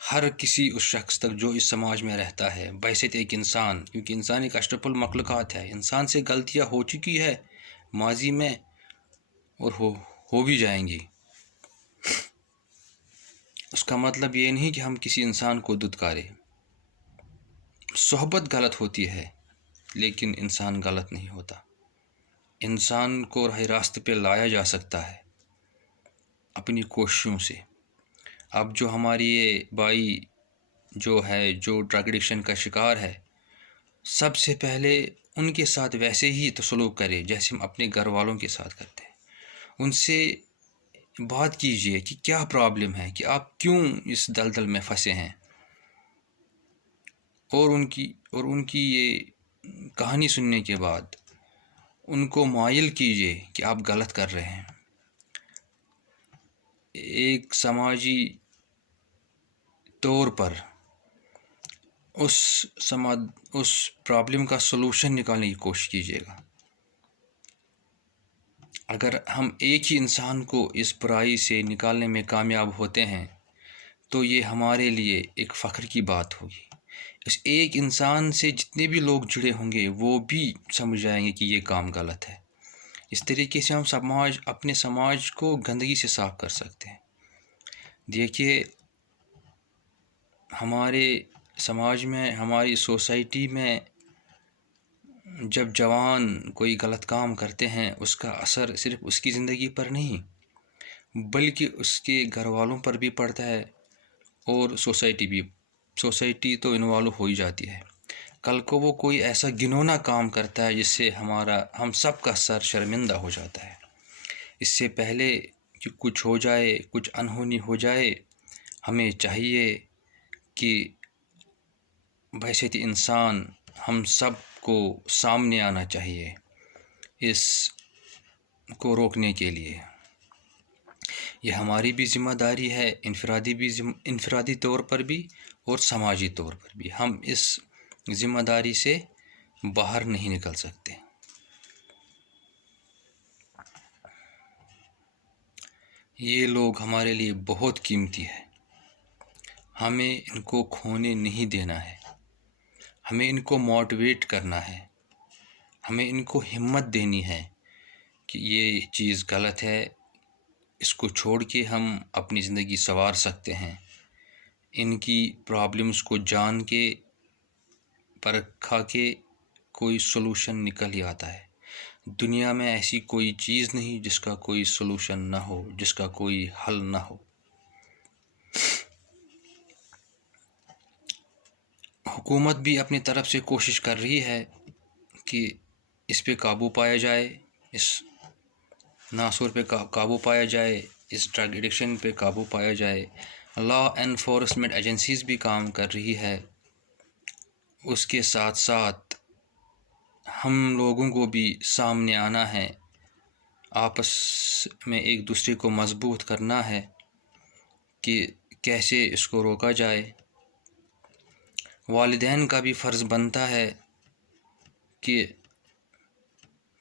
ہر کسی اس شخص تک جو اس سماج میں رہتا ہے، بحیثیت ایک انسان، کیونکہ انسان ایک اشرف المخلوقات ہے، انسان سے غلطیاں ہو چکی ہے ماضی میں اور ہو بھی جائیں گی۔ اس کا مطلب یہ نہیں کہ ہم کسی انسان کو دھتکاریں۔ صحبت غلط ہوتی ہے لیکن انسان غلط نہیں ہوتا۔ انسان کو راہ راست پہ لایا جا سکتا ہے اپنی کوششوں سے۔ اب جو ہماری یہ بائی جو ڈرگ ایڈکشن کا شکار ہے، سب سے پہلے ان کے ساتھ ویسے ہی تو سلوک کرے جیسے ہم اپنے گھر والوں کے ساتھ کرتے ہیں۔ ان سے بات کیجئے کہ کیا پرابلم ہے، کہ آپ کیوں اس دلدل میں پھنسے ہیں، اور ان کی یہ کہانی سننے کے بعد ان کو مائل کیجئے کہ آپ غلط کر رہے ہیں۔ ایک سماجی طور پر اس پرابلم کا سلوشن نکالنے کی کوشش کیجیے گا۔ اگر ہم ایک ہی انسان کو اس برائی سے نکالنے میں کامیاب ہوتے ہیں تو یہ ہمارے لیے ایک فخر کی بات ہوگی۔ اس ایک انسان سے جتنے بھی لوگ جڑے ہوں گے وہ بھی سمجھ جائیں گے کہ یہ کام غلط ہے۔ اس طریقے سے ہم اپنے سماج کو گندگی سے صاف کر سکتے ہیں۔ دیکھیے، ہمارے سماج میں، ہماری سوسائٹی میں جب جوان کوئی غلط کام کرتے ہیں، اس کا اثر صرف اس کی زندگی پر نہیں بلکہ اس کے گھر والوں پر بھی پڑتا ہے، اور سوسائٹی تو انوالو ہو ہی جاتی ہے۔ کل کو وہ کوئی ایسا گنونا کام کرتا ہے جس سے ہم سب کا سر شرمندہ ہو جاتا ہے۔ اس سے پہلے کہ کچھ ہو جائے، کچھ انہونی ہو جائے، ہمیں چاہیے کہ بحیثیت انسان ہم سب کو سامنے آنا چاہیے اس کو روکنے کے لیے۔ یہ ہماری بھی ذمہ داری ہے، انفرادی طور پر بھی اور سماجی طور پر بھی۔ ہم اس ذمہ داری سے باہر نہیں نکل سکتے۔ یہ لوگ ہمارے لیے بہت قیمتی ہے، ہمیں ان کو کھونے نہیں دینا ہے۔ ہمیں ان کو موٹیویٹ کرنا ہے، ہمیں ان کو ہمت دینی ہے کہ یہ چیز غلط ہے، اس کو چھوڑ کے ہم اپنی زندگی سنوار سکتے ہیں۔ ان کی پرابلمز کو جان کے، پرکھا کے کوئی سلوشن نکل ہی آتا ہے۔ دنیا میں ایسی کوئی چیز نہیں جس کا کوئی سلوشن نہ ہو، جس کا کوئی حل نہ ہو۔ حکومت بھی اپنی طرف سے کوشش کر رہی ہے کہ اس پہ قابو پایا جائے، اس ناسور پہ قابو پایا جائے، اس ڈرگ ایڈکشن پہ قابو پایا جائے۔ لا انفورسمنٹ ایجنسیز بھی کام کر رہی ہے۔ اس کے ساتھ ساتھ ہم لوگوں کو بھی سامنے آنا ہے، آپس میں ایک دوسرے کو مضبوط کرنا ہے کہ کیسے اس کو روکا جائے۔ والدین کا بھی فرض بنتا ہے کہ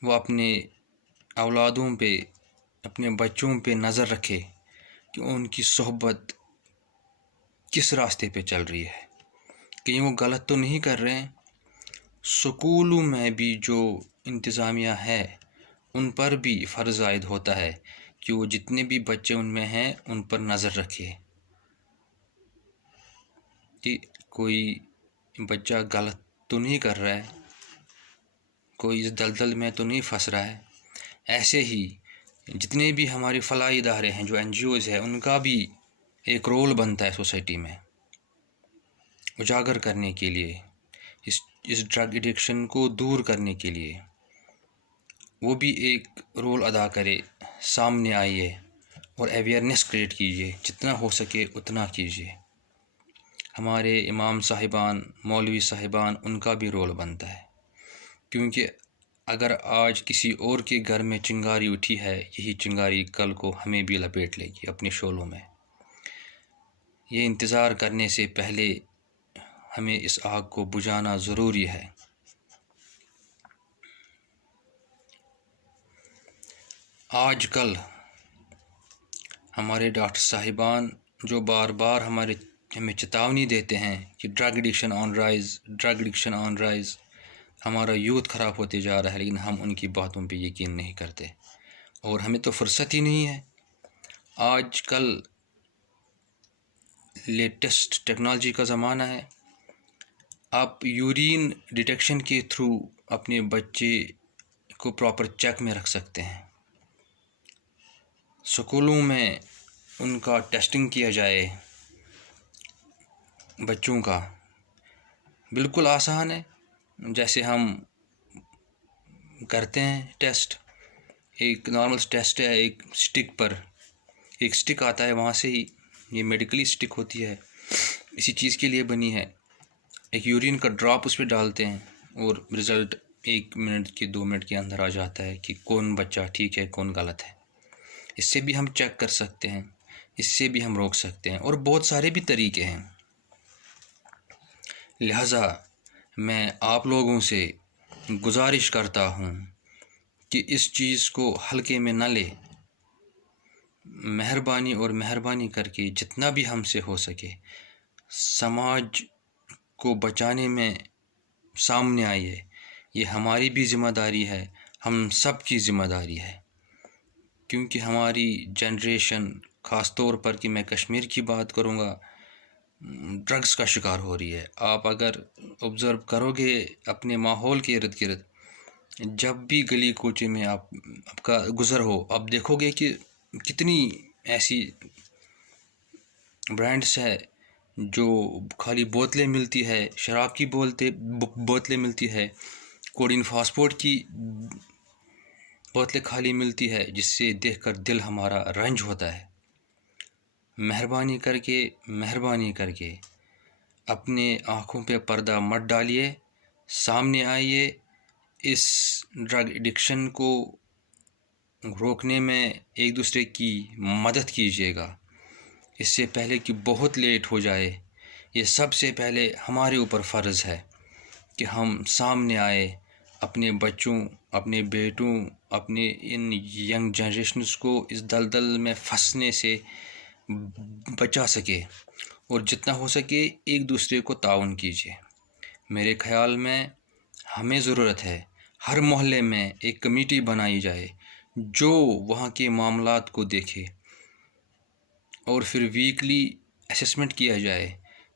وہ اپنے اولادوں پہ، اپنے بچوں پہ نظر رکھے کہ ان کی صحبت کس راستے پہ چل رہی ہے، کہیں وہ غلط تو نہیں کر رہے ہیں۔ سکولوں میں بھی جو انتظامیہ ہے ان پر بھی فرض عائد ہوتا ہے کہ وہ جتنے بھی بچے ان میں ہیں ان پر نظر رکھے کہ کوئی بچہ غلط تو نہیں کر رہا ہے، کوئی اس دلدل میں تو نہیں پھنس رہا ہے۔ ایسے ہی جتنے بھی ہمارے فلاحی ادارے ہیں، جو NGOز ہیں، ان کا بھی ایک رول بنتا ہے سوسائٹی میں اجاگر کرنے کے لیے، اس ڈرگ ایڈکشن کو دور کرنے کے لیے وہ بھی ایک رول ادا کرے، سامنے آئیے اور اویئرنیس کریٹ کیجیے، جتنا ہو سکے اتنا کیجیے۔ ہمارے امام صاحبان، مولوی صاحبان، ان کا بھی رول بنتا ہے، کیونکہ اگر آج کسی اور کے گھر میں چنگاری اٹھی ہے، یہی چنگاری کل کو ہمیں بھی لپیٹ لے گی اپنے شعلوں میں۔ یہ انتظار کرنے سے پہلے ہمیں اس آگ کو بجھانا ضروری ہے۔ آج کل ہمارے ڈاکٹر صاحبان جو بار بار ہمیں چیتاونی دیتے ہیں کہ ڈرگ ایڈکشن آن رائز، ہمارا یوتھ خراب ہوتے جا رہا ہے، لیکن ہم ان کی باتوں پہ یقین نہیں کرتے، اور ہمیں تو فرصت ہی نہیں ہے۔ آج کل لیٹسٹ ٹیکنالوجی کا زمانہ ہے، آپ یورین ڈیٹیکشن کے تھرو اپنے بچے کو پراپر چیک میں رکھ سکتے ہیں، سکولوں میں ان کا ٹیسٹنگ کیا جائے، بچوں کا بالکل آسان ہے، جیسے ہم کرتے ہیں ٹیسٹ، ایک نارمل ٹیسٹ ہے، ایک سٹک آتا ہے، وہاں سے ہی یہ میڈیکلی سٹک ہوتی ہے، اسی چیز کے لیے بنی ہے، ایک یورین کا ڈراپ اس پہ ڈالتے ہیں اور رزلٹ 1 منٹ کے 2 منٹ کے اندر آ جاتا ہے کہ کون بچہ ٹھیک ہے کون غلط ہے۔ اس سے بھی ہم چیک کر سکتے ہیں، اس سے بھی ہم روک سکتے ہیں، اور بہت سارے بھی طریقے ہیں۔ لہٰذا میں آپ لوگوں سے گزارش کرتا ہوں کہ اس چیز کو ہلکے میں نہ لے، مہربانی کر کے جتنا بھی ہم سے ہو سکے سماج کو بچانے میں سامنے آئیے، یہ ہماری بھی ذمہ داری ہے، ہم سب کی ذمہ داری ہے، کیونکہ ہماری جنریشن، خاص طور پر کہ میں کشمیر کی بات کروں گا، ڈرگس کا شکار ہو رہی ہے۔ آپ اگر آبزرو کرو گے اپنے ماحول کے ارد گرد، جب بھی گلی کوچے میں آپ کا گزر ہو، آپ دیکھو گے کہ کتنی ایسی برانڈس ہے جو خالی بوتلیں ملتی ہے، شراب کی بوتلیں ملتی ہے، کوڈین فاسفورٹ کی بوتلیں خالی ملتی ہے، جس سے دیکھ کر دل ہمارا رنج ہوتا ہے۔ مہربانی کر کے اپنے آنکھوں پہ پردہ مت ڈالیے، سامنے آئیے، اس ڈرگ ایڈکشن کو روکنے میں ایک دوسرے کی مدد کیجیے گا، اس سے پہلے کہ بہت لیٹ ہو جائے۔ یہ سب سے پہلے ہمارے اوپر فرض ہے کہ ہم سامنے آئے، اپنے بچوں، اپنے بیٹوں، اپنے ان ینگ جنریشنز کو اس دلدل میں پھنسنے سے بچا سکے، اور جتنا ہو سکے ایک دوسرے کو تعاون کیجیے۔ میرے خیال میں ہمیں ضرورت ہے ہر محلے میں ایک کمیٹی بنائی جائے جو وہاں کے معاملات کو دیکھے، اور پھر ویکلی اسیسمنٹ کیا جائے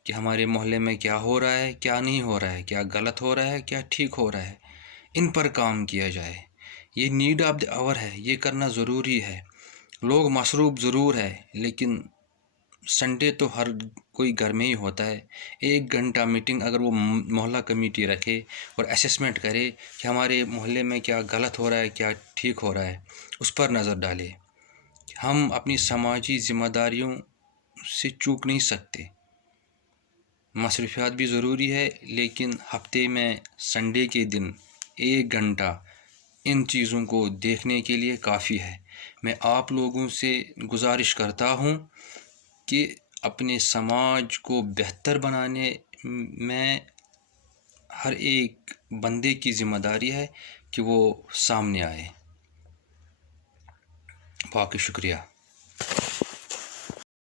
کہ ہمارے محلے میں کیا ہو رہا ہے، کیا نہیں ہو رہا ہے، کیا غلط ہو رہا ہے، کیا ٹھیک ہو رہا ہے، ان پر کام کیا جائے۔ یہ نیڈ آف دی آور ہے، یہ کرنا ضروری ہے۔ لوگ مصروف ضرور ہے، لیکن سنڈے تو ہر کوئی گھر میں ہی ہوتا ہے۔ 1 گھنٹہ میٹنگ اگر وہ محلہ کمیٹی رکھے اور اسیسمنٹ کرے کہ ہمارے محلے میں کیا غلط ہو رہا ہے، کیا ٹھیک ہو رہا ہے، اس پر نظر ڈالے۔ ہم اپنی سماجی ذمہ داریوں سے چوک نہیں سکتے، مصروفیات بھی ضروری ہے، لیکن ہفتے میں سنڈے کے دن 1 گھنٹہ ان چیزوں کو دیکھنے کے لیے کافی ہے۔ میں آپ لوگوں سے گزارش کرتا ہوں کہ اپنے سماج کو بہتر بنانے میں ہر ایک بندے کی ذمہ داری ہے کہ وہ سامنے آئے۔ باقی شکریہ۔